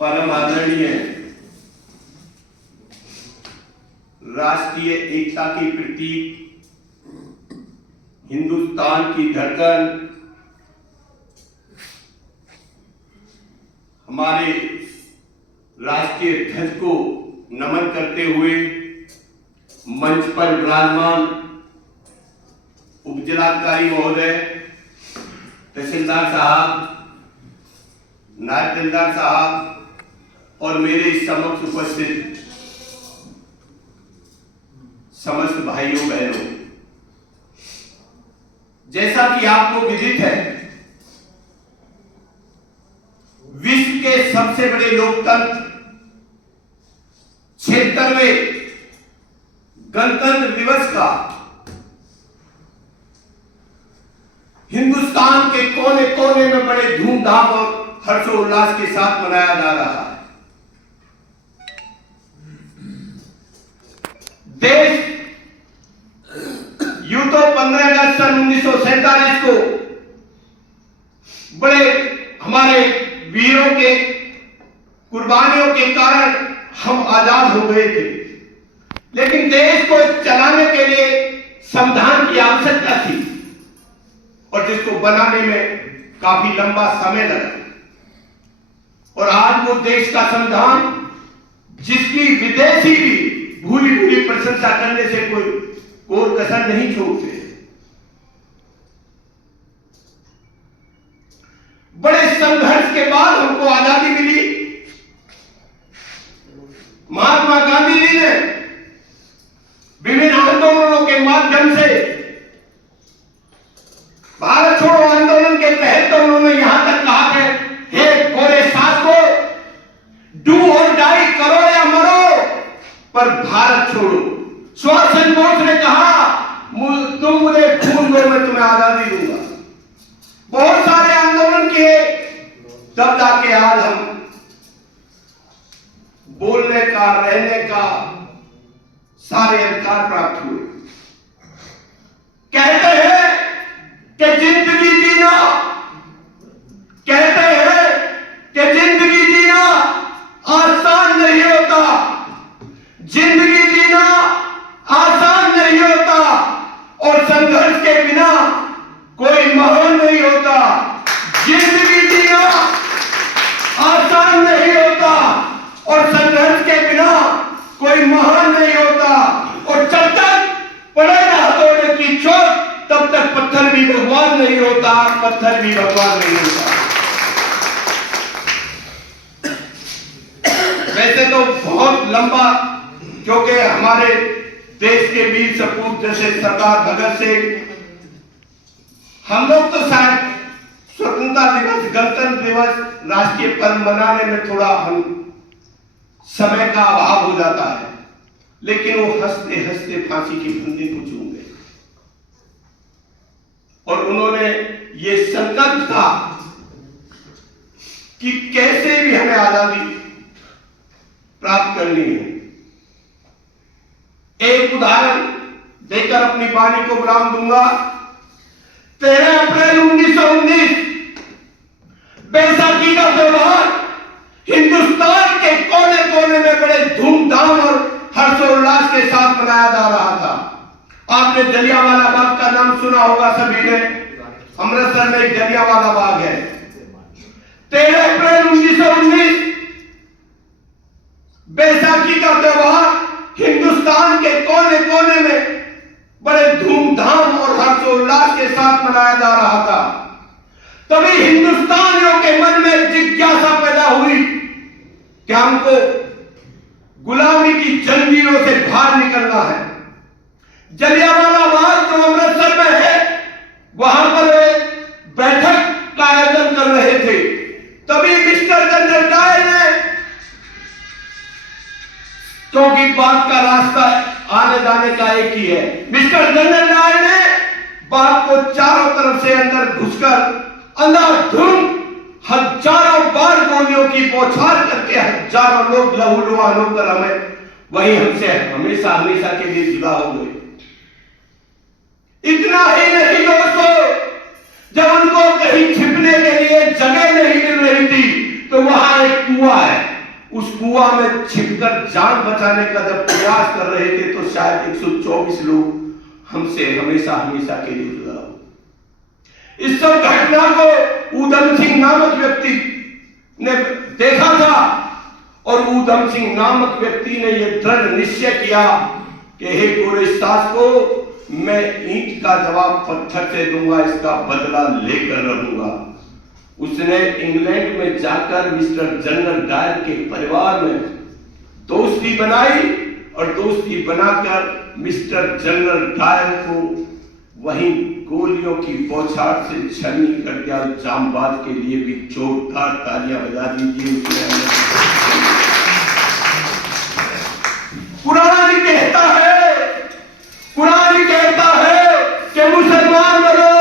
परम आदरणीय राष्ट्रीय एकता की प्रतीक, हिंदुस्तान की धड़कन, हमारे राष्ट्रीय ध्वज को नमन करते हुए मंच पर विराजमान उपजिलाधिकारी महोदय, तहसीलदार साहब, नायब तहसीलदार साहब और मेरे समक्ष उपस्थित समस्त भाइयों बहनों, जैसा कि आपको विदित है, विश्व के सबसे बड़े लोकतंत्र 76वें गणतंत्र दिवस का हिंदुस्तान के कोने कोने में बड़े धूमधाम और हर्षोल्लास के साथ मनाया जा रहा है। देश यूं तो 15 अगस्त सन 1947 को बड़े हमारे वीरों के कुर्बानियों के कारण हम आजाद हो गए थे, लेकिन देश को चलाने के लिए संविधान की आवश्यकता थी और जिसको बनाने में काफी लंबा समय लगा। और आज वो देश का संविधान, जिसकी विदेशी भी भूली भूली प्रशंसा करने से कोई कोर कसर नहीं छोड़ते, बड़े संघर्ष के बाद हमको आजादी मिली। महात्मा गांधी जी ने विभिन्न आंदोलनों के माध्यम से, भारत छोड़ो आंदोलन के तहत तो उन्होंने यहां तक कहा कि हे गोरे शासकों, डू और डाई, करो या मरो, पर भारत छोड़ो। सुभाष चंद्र बोस ने कहा, तुम मुझे खून दो, मैं तुम्हें आजादी दूंगा। बहुत सारे आंदोलन किए, तब जाके आज हम बोलने का, रहने का सारे अधिकार प्राप्त हुए। कहते हैं कि जिंदगी जीना, कहते हैं कि जिंदगी जीना आसान नहीं होता, जिंदगी जीना आसान नहीं होता और संघर्ष के बिना कोई महान नहीं होता। जिंदगी जीना आसान नहीं होता और संघर्ष के बिना कोई महान नहीं होता। और जब तक पड़ेगा हथौड़े की चोट, तब तक पत्थर भी भगवान नहीं होता, पत्थर भी भगवान नहीं होता। वैसे तो बहुत लंबा, क्योंकि हमारे देश के वीर सपूत जैसे सरदार भगत सिंह, हम लोग तो शायद स्वतंत्रता दिवस, गणतंत्र दिवस, राष्ट्रीय पर्व मनाने में थोड़ा हम समय का अभाव हो जाता है, लेकिन वो हंसते हंसते फांसी की फंदे को चूम गए। और उन्होंने ये संकल्प था कि कैसे भी हमें आजादी प्राप्त करनी है। एक उदाहरण देकर अपनी वाणी को विराम दूंगा। 13 अप्रैल 1919 बैसाखी का त्योहार हिंदुस्तान के कोने कोने में बड़े धूमधाम और हर्षोल्लास के साथ मनाया जा रहा था। आपने जलियांवाला बाग का नाम सुना होगा सभी ने। अमृतसर में एक जलियांवाला बाग है। 13 अप्रैल 1919 बैसाखी का त्योहार हिंदुस्तान के कोने कोने में बड़े धूमधाम और हर्षोल्लास के साथ मनाया जा रहा था। तभी हिंदुस्तानियों के मन में जिज्ञासा पैदा हुई कि हमको गुलामी की जंजीरों से बाहर निकलना है। जलियांवाला बाग जो अमृतसर में है, वहां पर बैठक का आयोजन कर रहे थे। तभी मिस्टर जनरल डायर ने, क्योंकि बाग का रास्ता आने जाने का एक ही है, मिस्टर जनरल डायर ने बाग को चारों तरफ से अंदर घुसकर अंधाधुंध हजारों बार गोलियों की बौछार करके हजारों लोग लहूलुहान होकर हमें वही हमसे हमेशा हमेशा के लिए जुदा हो गए। इतना ही नहीं दोस्तों, जब उनको कहीं छिपने के लिए जगह नहीं मिल रही कुआं में छिपकर जान बचाने का जब प्रयास कर रहे थे तो शायद 124 लोग हमसे हमेशा हमेशा के लिए जुड़ा हो। इस सब घटना को ऊधम सिंह नामक व्यक्ति ने देखा था और ऊधम सिंह नामक व्यक्ति ने यह दृढ़ निश्चय किया कि हे गोरे शासको, मैं ईंट का जवाब पत्थर से दूंगा, इसका बदला लेकर रहूंगा। उसने इंग्लैंड में जाकर मिस्टर जनरल डायर के परिवार में दोस्ती बनाई और दोस्ती बनाकर मिस्टर जनरल डायर को वहीं गोलियों की बौछार से छलनी कर दिया। जामबाज के लिए भी जोरदार तालियां बजा दीजिए। कुरान कहता है कि मुसलमान बनो,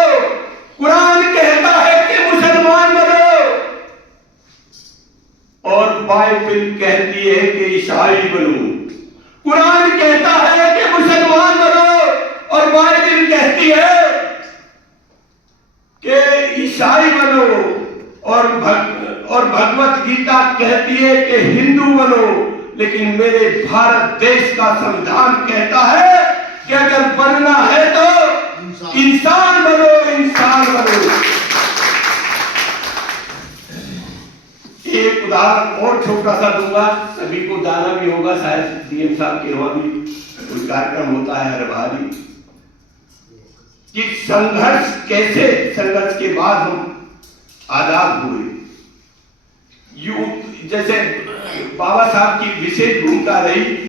कुरान कहता है कि मुसलमान बनो, और बाइबल कहती है कि ईसाई बनो। कुरान कहता है कि मुसलमान बनो और बाइबल कहती है कि ईसाई बनो, और भगवत गीता कहती है कि हिंदू बनो। लेकिन मेरे भारत देश का संविधान कहता है कि अगर बनना है तो इंसान बनो, इंसान बनो। एक उदाहरण और छोटा सा दूंगा, सभी को जाना भी होगा, शायद डीएम साहब के वहां भी कोई कार्यक्रम होता है हर बारी, कि संघर्ष के बाद हम आजाद हुए। जैसे बाबा साहब की विशेष भूमिका रही